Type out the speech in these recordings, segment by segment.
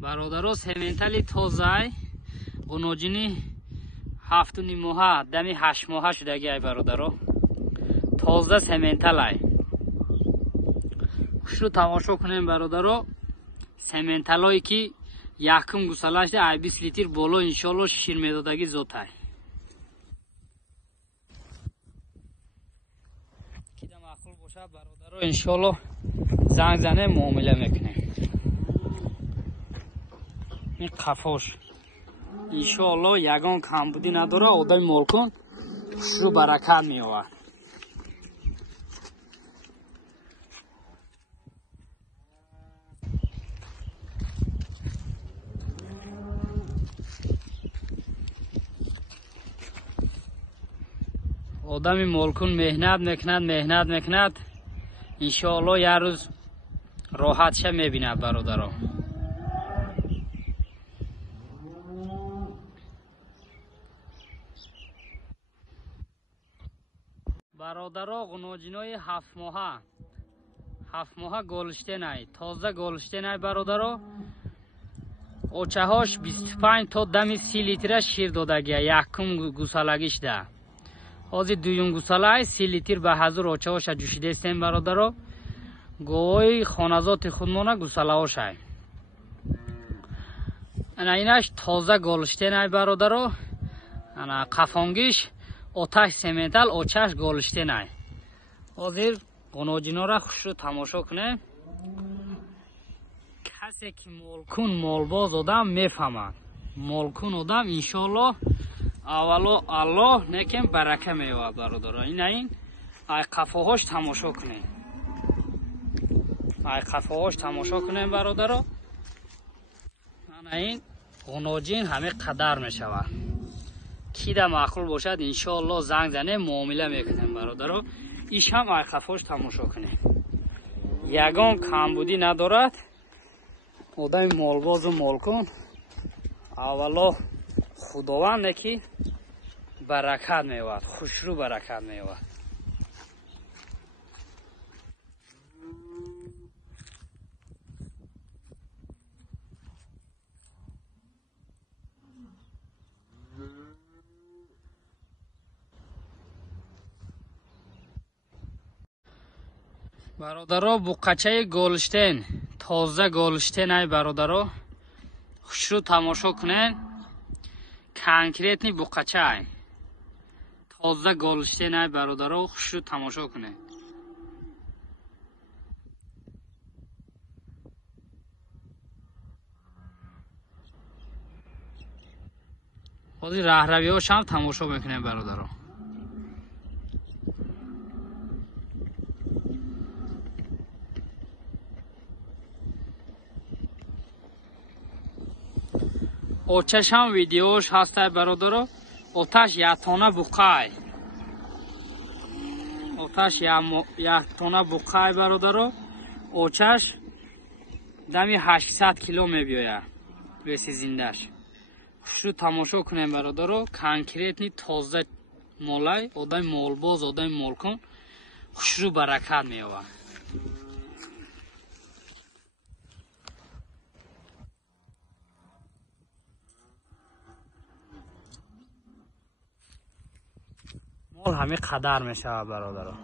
برادرو سمنتالی تازه قنوجینی 7.5 ماه دمی 8 ماه شدگی ای برادرو تازه سمنتال شو تماشا کنیم برادرو سمنتالایی که یکم گوسالاش ده 20 لیتر بالا انشالله شیر میدادگی زوتای کیده معقول باشه برادرو انشالله زنگ زنه معامله میکنیم این قفاش انشالله یگان کمبودی نداره آدم مالکن شروع برکت میآورد آدم مالکن مهنت میکند انشالله یه روز راحت شه میبیند برادران برادرها قنوجینای 7 ماه گلشته نای تازه گلشته نای برادرها اوچه هاش 25 تا دمی 30 لیتر شیر دادگیه یکم گوسالگیش ده حاضر دویون گوساله 30 لیتر به حضور اوچه هاش جوشیده استیم برادرها گوی خانزات خودمانه گوساله هاشه اینش تازه گلشته نای برادرها قفانگیش آتش سمنتال آچش گالشته نای حاضر قنوجینا را خوش رو تماشا کنه کسی که مالکون مالباز آدم میفهمد مالکون آدم انشالله اولا الله نکن برکه میوه برادر این ای قفاهاش تماشا کنه ای قفاهاش تماشا کنه برادر این قنوجین همه قدر میشود کیده معقول باشد انشاءالله زنگ زنه معامله میکنیم برادرها ایش هم ای قفاش تماشا کنیم یگان کمبودی ندارد آدم مالباز و مالکن اولا خداوند که برکت میواد خوشرو برکت میواد برادرها بقچه گالشتن تازه گالشتن ای برادرها خوش رو تماشا کنین کنکریتنی بقچه ای تازه گالشتن ای برادرها خوش رو تماشا کنین خودی رهروی هاش هم تماشا میکنین برادرها آتش هم ویدیوش هسته برادرها آتش یک تانه بقای آتش یک تانه بقای برادرها آتش دمی 800 کیلو میبیاید ویسی زندهش خوش تماشا کنیم برادرها کنکریتنی تازه مالای آدم مالباز آدم مالکن خوش رو برکت میآورد مال همه قدر میشه برادرها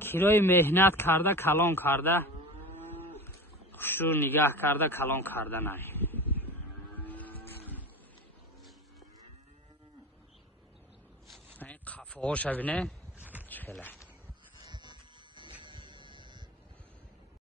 کرای مهنت کرده کلان کرده خوش رو نگاه کرده کلان کرده نه این قفه ها شبینه چخیله